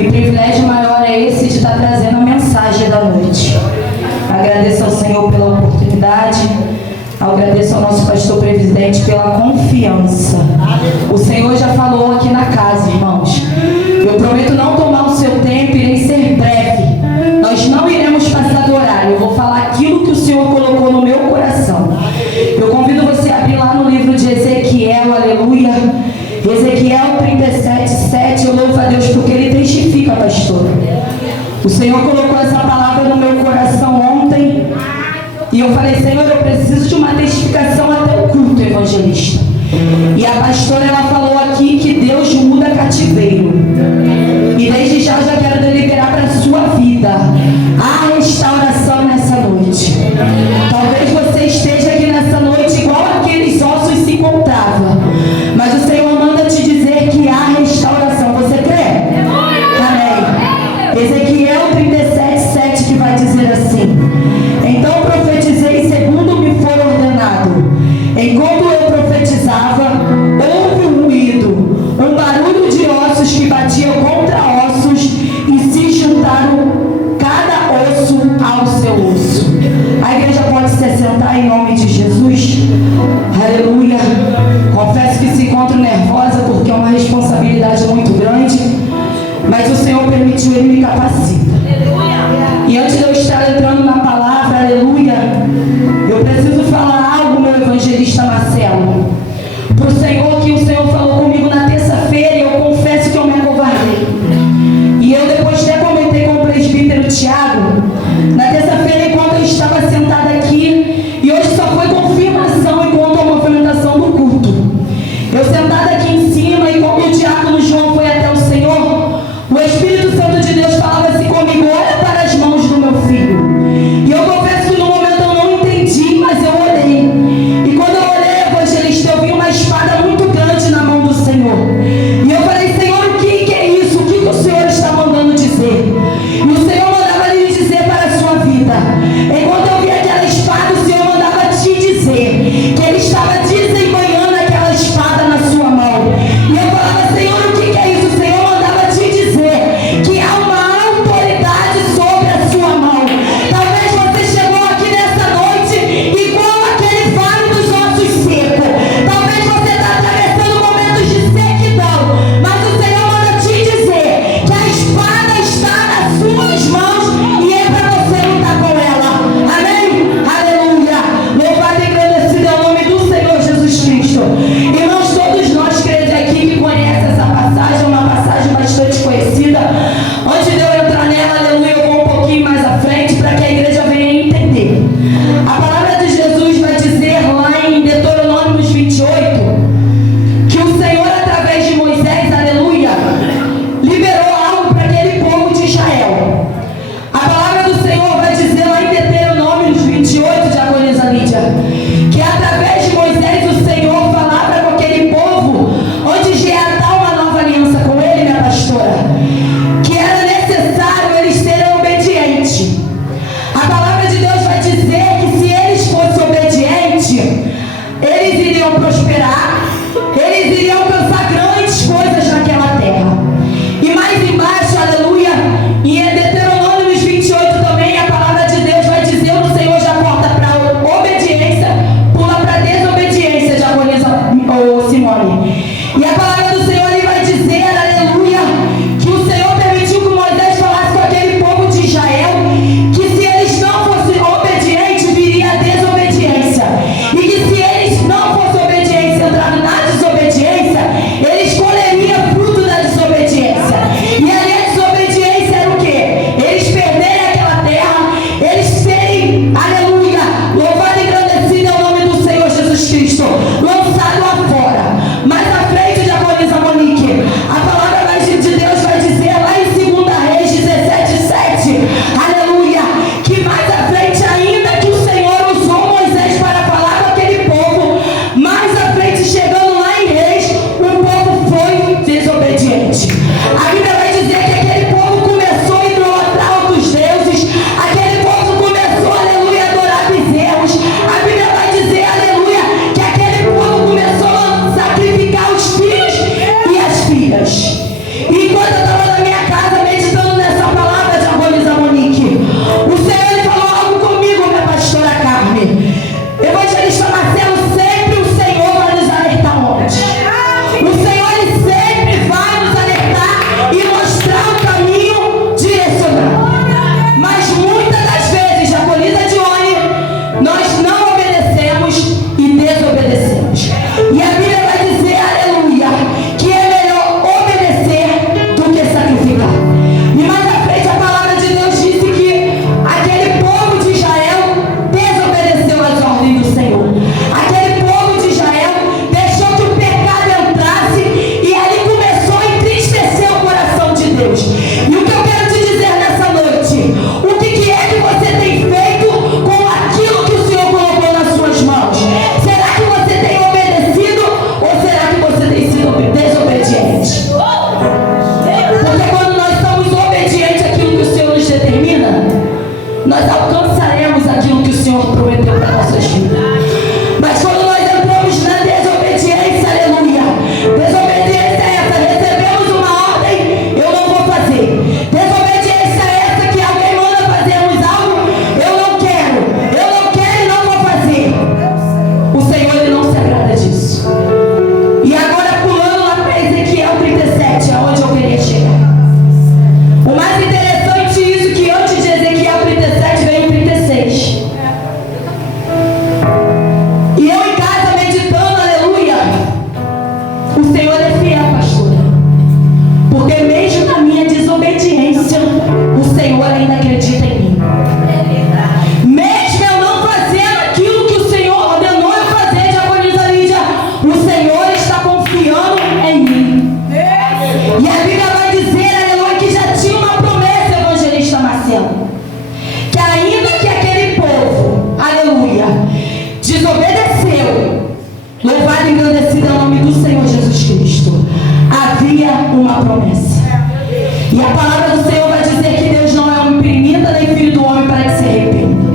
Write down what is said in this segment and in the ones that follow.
E privilégio maior é esse de estar trazendo a mensagem da noite. Agradeço ao Senhor pela oportunidade. Agradeço ao nosso pastor presidente pela confiança. O Senhor já falou aqui na casa, irmãos. Eu prometo não tomar o seu tempo e nem ser breve. Nós não iremos passar do horário. Eu vou falar aquilo que o Senhor colocou no meu coração. Eu convido você a abrir lá no livro de Ezequiel, aleluia. Ezequiel 37:7. Eu louvo a Deus porque Ele testifica, pastor. O Senhor colocou essa palavra no meu coração ontem. E eu falei, Senhor, eu preciso de uma testificação até o culto, evangelista. E a pastora, ela falou aqui que Deus muda cativeiro. E desde já eu já quero deliberar para a sua vida a restauração nessa noite. Talvez você esteja aqui nessa noite igual aqueles ossos se encontravam. Mas o Senhor manda te dizer que há restauração. Você crê? Amém. Ezequiel 37:7 que vai dizer assim: então profetizei segundo me for ordenado. Enquanto eu profetizava, houve um ruído, um barulho de ossos que batiam contra ossos e se juntaram cada osso ao seu osso. A igreja pode se assentar em nome de Jesus? Aleluia. Confesso que se encontro nervosa porque é uma responsabilidade muito grande, mas o Senhor permitiu, Ele me capacita. E antes de eu estar entrando na palavra, aleluia, eu preciso falar algo, meu evangelista Marcelo, para o Senhor, que o Senhor falou comigo na terça-feira e eu confesso que eu me acovardei. E eu depois até comentei com o presbítero Tiago, na terça-feira, enquanto eu estava sentada aqui, e hoje só foi confirmação enquanto a movimentação do culto. Eu sentada aqui em cima e quando o diácono João foi até o Senhor, o Espírito Santo de Deus falava assim comigo: olha para as mãos do meu filho. E eu confesso que no momento eu não entendi, mas eu olhei. E quando eu olhei, evangelista, eu vi uma espada muito grande na mão do Senhor. E eu falei: Senhor, o que é isso? O que o Senhor está mandando dizer? E o Senhor mandava lhe dizer para a sua vida. Enquanto eu vi aquela espada, o Senhor mandava te dizer que Ele estava desembanhando aquela espada na sua mão. E eu falava: Senhor, o que é isso? O Senhor mandava te dizer que há uma autoridade sobre a sua mão. Talvez você chegou aqui nessa noite igual aquele vale dos ossos secos. Talvez você está atravessando momentos de sequidão, mas o Senhor manda te dizer que a espada está nas suas mãos e é para você lutar com ela. Amém? Aleluia. Louvado e agradecido é o nome do Senhor Jesus Cristo. Irmãos, todos nós crentes aqui que conhecem essa passagem, uma passagem bastante conhecida. Antes de eu entrar nela, aleluia, eu vou um pouquinho mais à frente para que a igreja venha entender. A palavra de Jesus vai dizer lá em Deuteronômio 28 que o Senhor, através de Moisés, aleluia, liberou algo para aquele povo de Israel. A palavra do Senhor vai dizer lá em Deuteronômio 28, diaconisa Lídia, que através de Moisés o Senhor falava com aquele povo, antes de atar uma nova aliança com ele, minha pastora, que era necessário E a palavra do Senhor vai dizer que Deus não é homem primita, nem filho do homem para que se arrependa.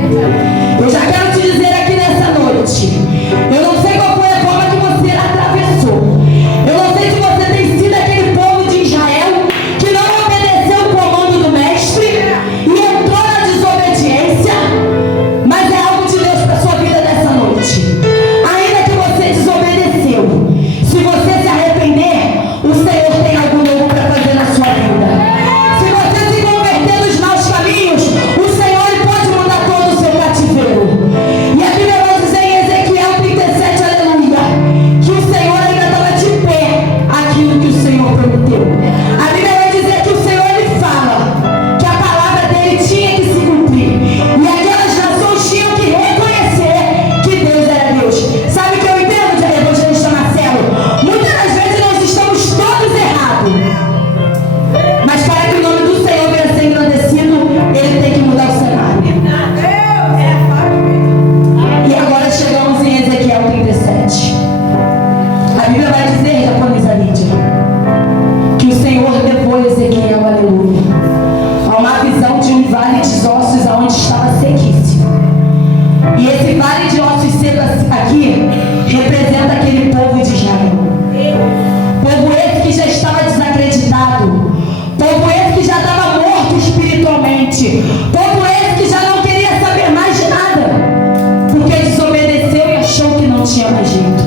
Eu já quero te dizer aqui nessa noite, eu não sei qual foi a forma que você atravessou. Eu não sei se você tem sido aquele povo de Israel que não obedeceu o comando do mestre e entrou na desobediência, mas é algo de Deus para sua vida nessa noite. Ainda que você desobedeceu, se você se arrepender, o Senhor tem algo novo para fazer na sua vida. Se você se converter nos maus caminhos, o Senhor ele pode mudar todo o seu cativeiro. E a Bíblia vai dizer em Ezequiel 37, aleluia, que o Senhor ainda estava de pé aquilo que o Senhor prometeu. A Bíblia vai dizer que o Senhor ele fala que a palavra dele tinha que se cumprir. E aquelas nações tinham que reconhecer que Deus era Deus. Sabe o que eu entendo de evangelista Marcelo? Muitas das vezes nós estamos todos errados. Mas para que o nome do Senhor venha a ser engrandecido, ele tem que mudar o cenário. E agora chegamos em Ezequiel 37. A Bíblia vai dizer, japonesa Lídia, que o Senhor levou Ezequiel, aleluia, a uma visão de um vale de ossos aonde estava sequíssimo. E esse vale de ossos secos aqui representa aquele povo de Israel. Povo esse que já estava desacreditado. Povo esse que já estava morto espiritualmente. Povo esse que já não queria saber mais de nada, porque desobedeceu e achou que não tinha mais jeito.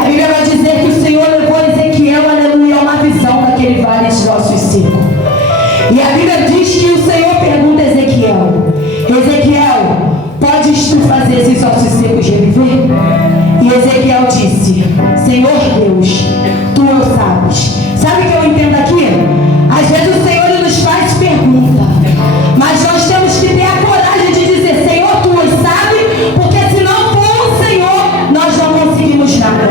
A Bíblia vai dizer que o Senhor levou Ezequiel, aleluia, a uma visão daquele vale de ossos secos. E a Bíblia diz que o Senhor pergunta a Ezequiel: Ezequiel, podes tu fazer esses ossos secos reviver? E Ezequiel disse: Senhor Deus, tu o sabes. Sabe o que eu entendo aqui? Às vezes o Senhor ele nos faz pergunta, mas nós temos que ter a coragem de dizer: Senhor, tu o sabes, porque se não for o Senhor, nós não conseguimos nada.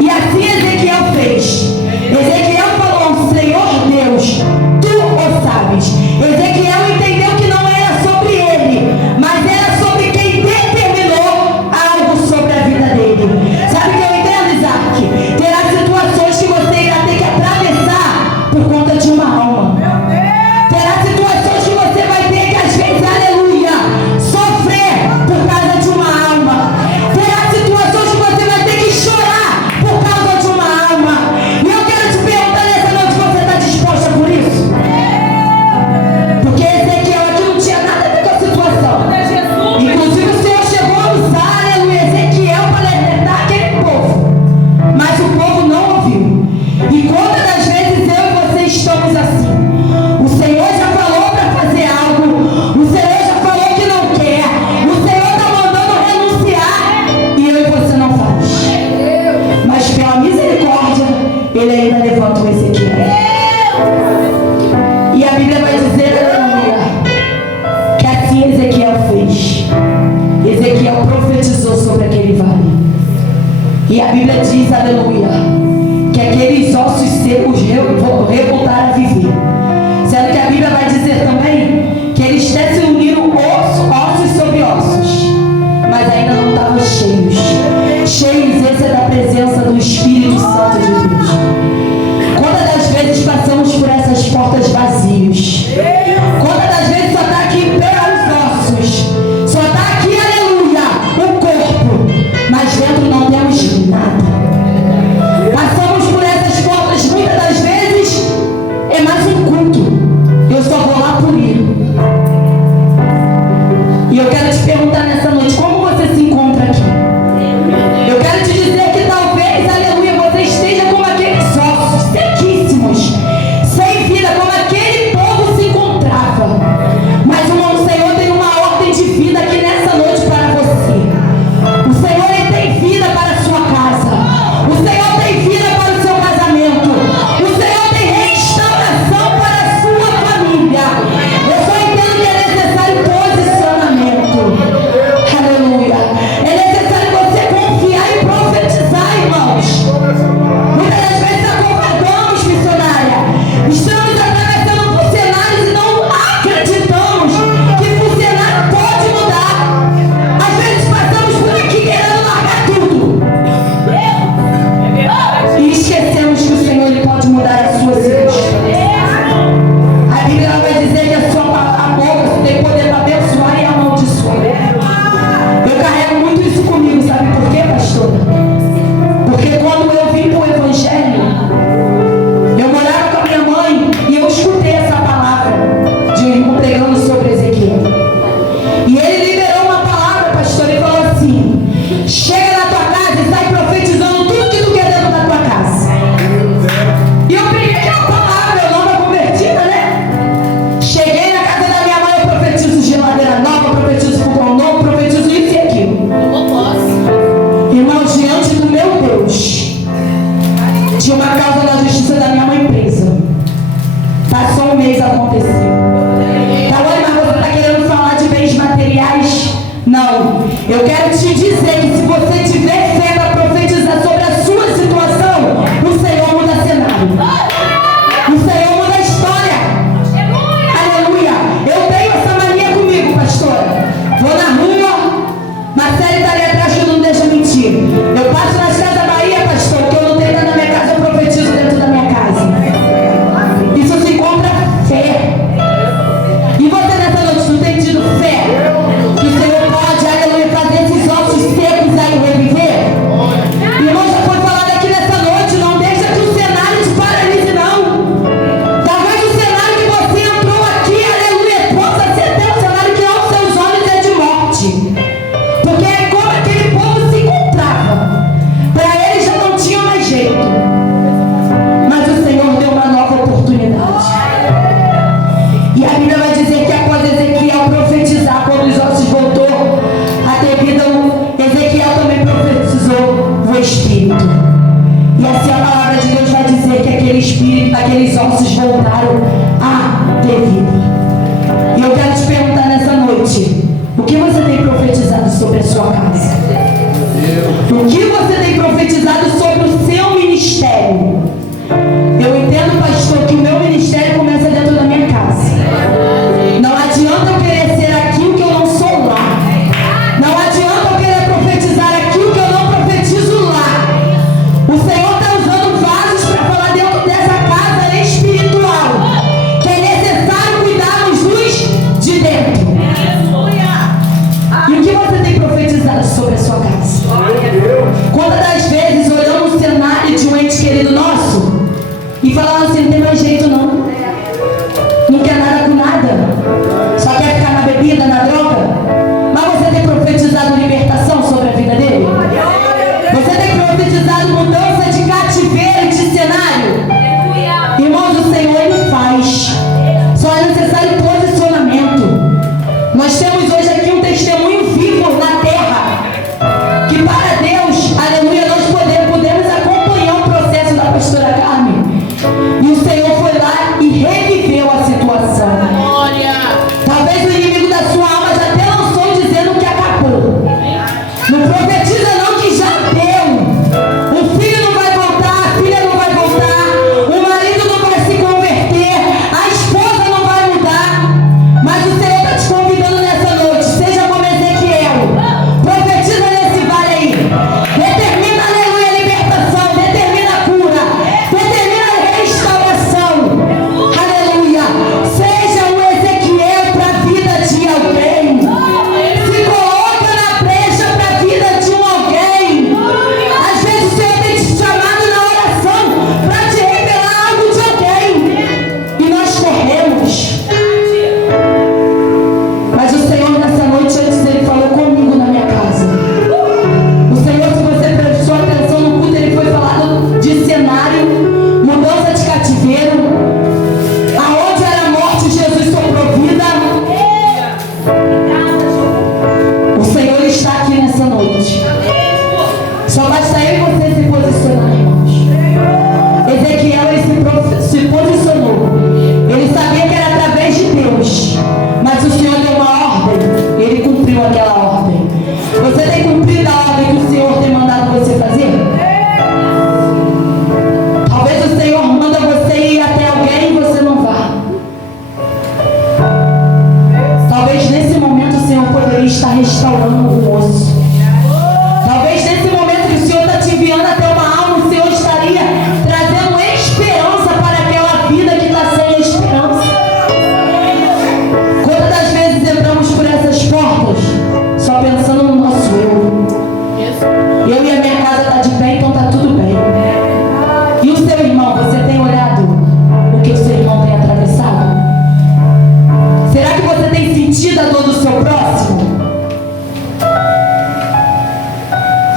E assim Ezequiel fez. Ezequiel falou: Senhor Deus, tu o sabes. Ezequiel entendeu que não era sobre ele, mas era sobre quem determinou algo sobre a vida dele. Sabe o que eu entendo, Isaac? Terá situações que você irá ter que atravessar por conta de uma alma. Terá situações que você vai ter que, às vezes, aleluia, sofrer por causa de uma alma. Terá situações que você vai ter que chorar por causa de uma alma. E eu quero te perguntar nessa noite: você está disposta por isso? Porque Ezequiel aqui não tinha nada a ver com a situação. Inclusive o Senhor chegou a usar, aleluia, Ezequiel para alertar aquele povo. Mas o povo não ouviu. E quantas das vezes eu e você estamos assim? O Senhor já falou para fazer algo. O Senhor já falou que não quer. O Senhor está mandando renunciar. E eu e você não faz. Mas pela misericórdia, ele ainda levanta o Ezequiel. E a Bíblia vai dizer, aleluia, que assim Ezequiel fez. Ezequiel profetizou sobre aquele vale. E a Bíblia diz, aleluia, que aqueles ossos secos voltaram a viver. Sendo que a Bíblia vai dizer também que eles até se uniram ossos sobre ossos, mas ainda não estavam cheios. Cheios, esse é da presença do Espírito Santo de Deus. Quantas das vezes passamos por essas portas vazios? Quantas das vezes só está aqui pelos ossos? Só está aqui, aleluia, o corpo, mas dentro não temos nada. Passamos por essas portas muitas das vezes, é mais um culto. Eu só vou lá por ir. E eu quero te perguntar nessa noite: como você se encontra aqui? Eu quero te dizer que talvez, aleluia, você esteja como aqueles ossos sequíssimos, sem vida, como aquele povo se encontrava. Mas o Senhor tem uma ordem de vida aqui nessa noite para você. O Senhor ele tem vida para a sua casa. O Senhor tem vida para o seu casamento. O Senhor tem restauração para a sua família. Eu só entendo que é necessário posicionamento. Aleluia. É necessário você confiar e profetizar, irmãos. Muitas das vezes acovardamos, missionária. Estamos atravessando por cenários e não acreditamos que o cenário pode mudar. Às vezes passamos por aqui querendo largar tudo. E esquecemos que o Senhor ele pode mudar a sua circunstância. Bíblia vai dizer que a boca tem poder para abençoar e amaldiçoar. Eu carrego muito isso comigo, sabe por quê, pastora? Porque quando eu vim para o Evangelho, eu morava com a minha mãe e eu escutei essa palavra de um irmão pregando sobre Ezequiel. E ele liberou uma palavra, pastor, e falou assim: chega na tua casa e sai profetizando tudo que tu quer dentro da tua casa. E eu peguei aquela palavra, eu nova convertida, né? Cheguei na casa da minha mãe, eu profetizo geladeira nova, eu profetizo fogão novo, profetizo isso e aquilo. Irmãos, diante do meu Deus, tinha uma causa da justiça da minha mãe presa. Passou um mês, aconteceu. Tá bom, mas você está querendo falar de bens materiais? Não. Eu quero te dizer que se você tiver fé para profetizar sobre a sua situação, o Senhor muda cenário. O Senhor muda a história. Aleluia. Eu tenho essa mania comigo, pastora. Vou na rua, Marcelo está ali atrás que eu não deixo mentir. Eu passo nas casas Bahia, pastor, que eu não tenho nada na minha casa, eu profetizo dentro da minha casa. Isso se encontra fé. E você nessa noite não tem tido fé? Que o Senhor pode, aleluia, fazer esses ossos secos aí reviver? Irmão, já foi falado aqui nessa noite, não deixa que o cenário te paralise, não. Talvez o cenário que você entrou aqui, aleluia, possa ser até um cenário que aos seus olhos é de morte. Porque é como aquele povo se encontrava. Para eles já não tinha mais jeito. Mas o Senhor deu uma nova oportunidade. E a Bíblia vai dizer que após Ezequiel profetizar, quando os ossos voltou a ter vida, Ezequiel também profetizou o Espírito. E assim a palavra de Deus vai dizer que aquele Espírito, aqueles ossos voltaram a ter vida. E eu quero te perguntar nessa noite: o que você tem profetizado sobre a sua casa? O que você tem profetizado sobre o seu ministério? Eu entendo, pastor, que o meu ministério começa dentro da minha casa. Não adianta eu querer ser aquilo que eu não sou lá. Não adianta eu querer profetizar aquilo que eu não profetizo lá. O Senhor está usando vasos para falar dentro dessa casa espiritual, que é necessário cuidarmos dos de dentro. E o que você tem profetizado sobre a sua casa? Quantas das vezes olhamos o cenário de um ente querido nosso e falamos assim: não tem mais jeito não, não quer nada com nada, só quer ficar na bebida, na droga? Mas você tem profetizado libertação sobre a vida dele? Você tem profetizado mudança de cativeiro e de cenário? Irmãos, o Senhor Ele faz, só é necessário posicionamento. Nós temos hoje aqui um testemunho vivo na terra, que para Deus, aleluia, nós podemos acompanhar o processo da pastora Carmen. E o Senhor foi lá e reviveu a situação. Talvez o inimigo da sua alma já até lançou dizendo que acabou. Não profetiza não, que já deu. O filho não vai voltar, a filha não vai voltar, o marido não vai se converter, a esposa não vai mudar. Mas o Senhor está te convidando nessa noite. Seja como Ezequiel. Profetiza nesse vale aí. Determina, aleluia, a libertação. Determina a cura. Determina a restauração. Aleluia. Seja um Ezequiel para a vida de alguém. Se coloca na brecha para a vida de um alguém. Às vezes o Senhor tem te chamado na oração para te revelar algo de alguém. E nós corremos. Mas o Senhor nessa noite, antes Ele falou comigo na minha casa. O Senhor, se você prestou atenção no culto, Ele foi falado de cenário, mudança de cativeiro. Aonde era a morte, Jesus soprou vida. O Senhor está aqui nessa noite. Só basta eu e você se posicionar, irmãos. Ezequiel, ele se posicionou. Ele sabia que era através de Deus, mas o Senhor deu uma ordem, ele cumpriu aquela ordem. Você tem cumprido a ordem que o Senhor tem mandado você fazer? Talvez o Senhor manda você ir até alguém e você não vá. Talvez nesse momento o Senhor poderia estar restaurando o moço. Talvez nesse momento que o Senhor está te enviando até uma alma, o Senhor estaria trazendo esperança para aquela vida que está sem esperança. valor do seu próximo?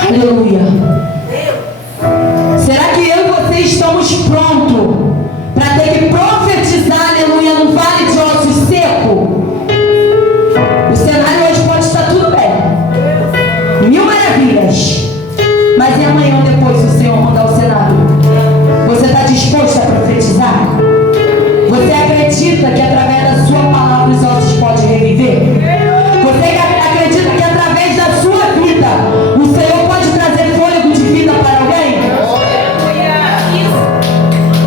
Aleluia. Será que eu e você estamos prontos para ter que profetizar, aleluia, no vale de ossos secos? O cenário hoje pode estar tudo bem, 1000 maravilhas, mas e amanhã ou depois o Senhor mudar o cenário? Você está disposto a profetizar? Você acredita que através da sua palavra os ossos podem reviver? Você acredita que através da sua vida o Senhor pode trazer fôlego de vida para alguém?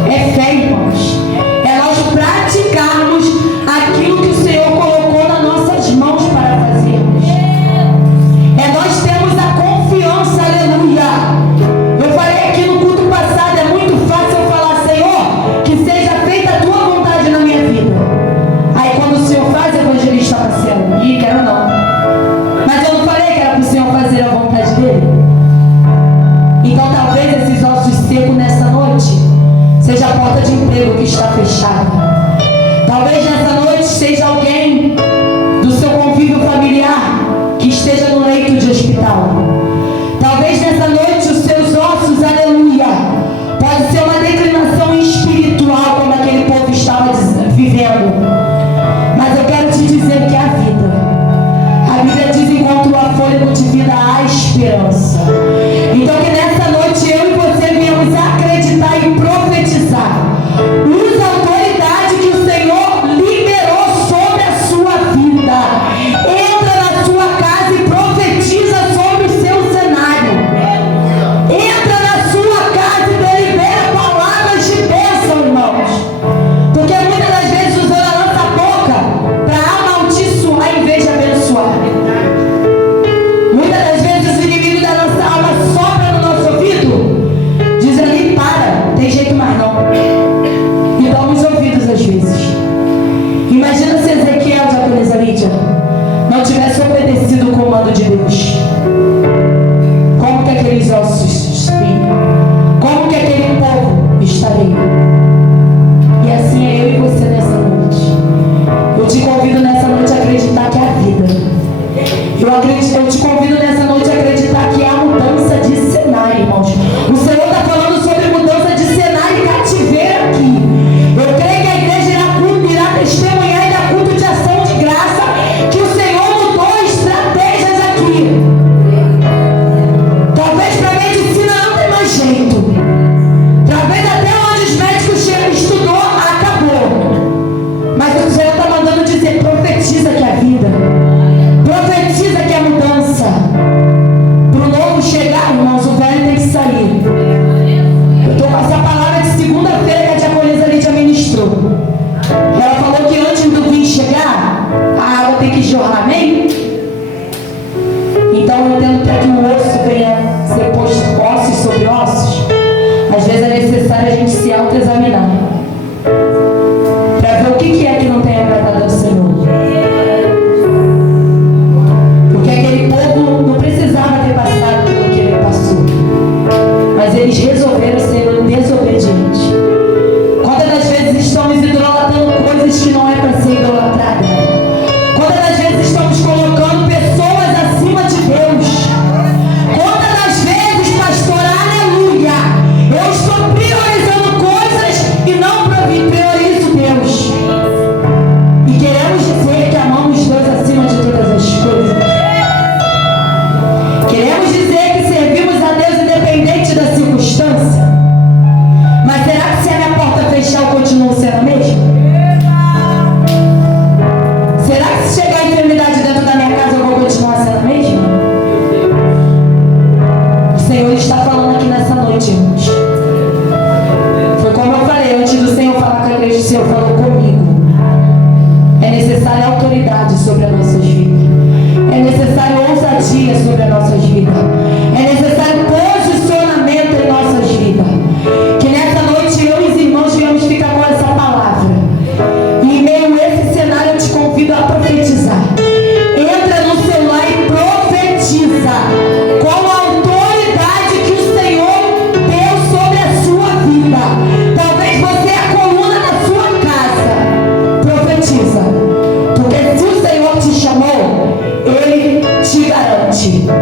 É fé, irmãos. É nós praticarmos aquilo que o Senhor colocou nas nossas mãos para fazermos. É nós termos a confiança, aleluia. Eu falei aqui no culto passado, é muito fácil eu falar, Senhor, que seja feita a tua vontade na minha vida. Aí quando o Senhor faz, o evangelista Marcelo, e quero não. Mas eu não falei que era para o Senhor fazer a vontade dele? Então talvez esses ossos secos nessa noite seja a porta de emprego que está fechada. Talvez nessa noite seja alguém do seu convívio familiar que esteja no leito de hospital. Talvez nessa noite os seus ossos, aleluia, pode ser uma declinação espiritual como aquele povo estava vivendo. Mas eu quero te dizer que a Bíblia diz: enquanto há fôlego de vida, há esperança. Então que nessa noite eu e você viemos acreditar e profetizar. Use a autoridade que o Senhor liberou sobre a sua vida. Entra na sua casa e profetiza sobre o seu cenário. Entra na sua casa e delibera palavras de bênção, irmãos. Porque muitas das vezes usando a nossa boca para amaldiçoar em vez de abençoar. Muitas das vezes os inimigos da nossa alma sopram no nosso ouvido, dizendo ali: para, tem jeito mais não. E dão os ouvidos às vezes. Imagina se Ezequiel, diaconisa Lídia, não tivesse obedecido o comando de Deus. Como que aqueles ossos estariam? Como que aquele povo estaria? E assim é eu e você nessa noite. Eu te convido nessa noite a acreditar que há vida. Eu te convido nessa noite a acreditar que há mudança de cenário, irmãos. O Senhor está falando sobre mudança de cenário e cativeiro aqui. Eu creio que a igreja irá testemunhar e dar culto de ação de graça que o Senhor mudou estratégias aqui. Talvez para a medicina não tem mais jeito. Talvez até onde os médicos estudou, acabou. Mas o Senhor está mandando dizer: profetiza que há vida. Profetiza que há mudança. Para o novo chegar, irmãos, o velho tem que sair. Eu estou com essa palavra de segunda-feira que a diaconisa Lídia ministrou. Ela falou que antes do vinho chegar, a água tem que jorrar, amém? Então eu entendo para que o osso venha ser posto ossos sobre ossos. Às vezes é necessário a gente se autoexaminar para ver o que é que não tem agradado ao Senhor. Porque aquele povo não precisava ter passado pelo que ele passou, mas eles resolveram ser desobedientes. Quantas das vezes estamos idolatrando coisas que não é para ser idolatrada? Quantas das vezes estamos colocando pessoas acima de Deus? Quantas das vezes, pastor, aleluia, eu estou priorizando coisas e não priorizo Deus. E queremos dizer que amamos Deus acima de todas as coisas. Queremos dizer que servimos a Deus independente da circunstância. Mas será que se a minha porta fechar eu continuo sendo a mesma? Será que se chegar a enfermidade dentro da minha casa eu vou continuar sendo a mesma? O Senhor está falando aqui nessa noite, irmãos. Foi como eu falei, antes do Senhor falar com a igreja, o Senhor falou comigo. É necessária autoridade sobre as nossas vidas. É necessário ousadia sobre as nossas vidas. É necessário posicionamento em nossas vidas. Que nessa noite eu e os irmãos viemos ficar com essa palavra. E em meio a esse cenário eu te convido a profetizar. Entra no celular e profetiza com a autoridade que o Senhor deu sobre a sua vida. Talvez você é a coluna da sua casa. Profetiza. Porque se o Senhor te chamou, noite.